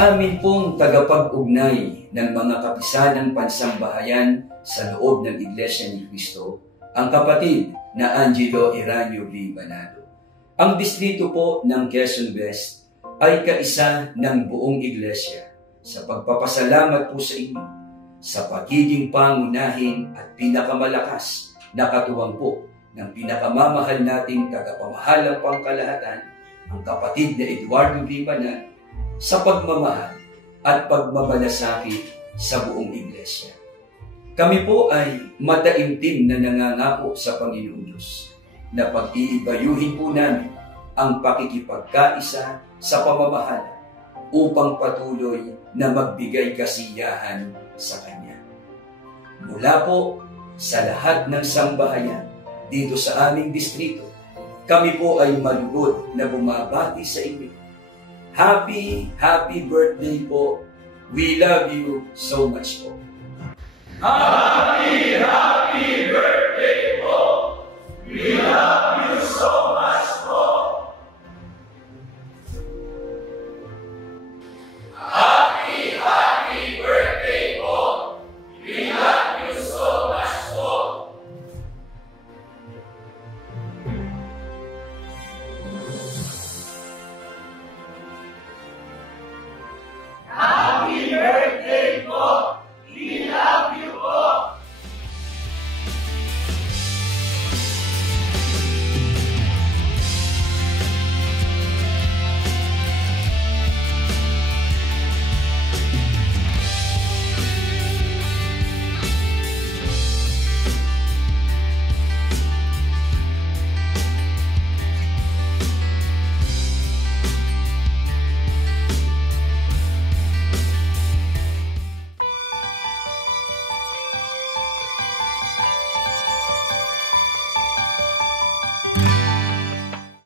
Sa amin pong tagapag-ugnay ng mga kapisadang pansambahayan sa loob ng Iglesia ni Cristo, ang kapatid na Angelo Eranio V. Banado. Ang distrito po ng Quezon West ay kaisa ng buong Iglesia sa pagpapasalamat po sa inyo sa pagiging pangunahin at pinakamalakas na katuwang po ng pinakamamahal nating tagapamahalang pangkalahatan, ang kapatid na Eduardo V. Banado, sa pagmamahal at pagmabalasakit sa buong Iglesia. Kami po ay mataimtim na nangangako sa Panginoon Diyos na pag-iibayuhin po namin ang pakikipagkaisa sa pamamahala upang patuloy na magbigay kasiyahan sa Kanya. Mula po sa lahat ng sambahayan dito sa aming distrito, kami po ay malugod na bumabati sa inyo. Happy birthday po. We love you so much po.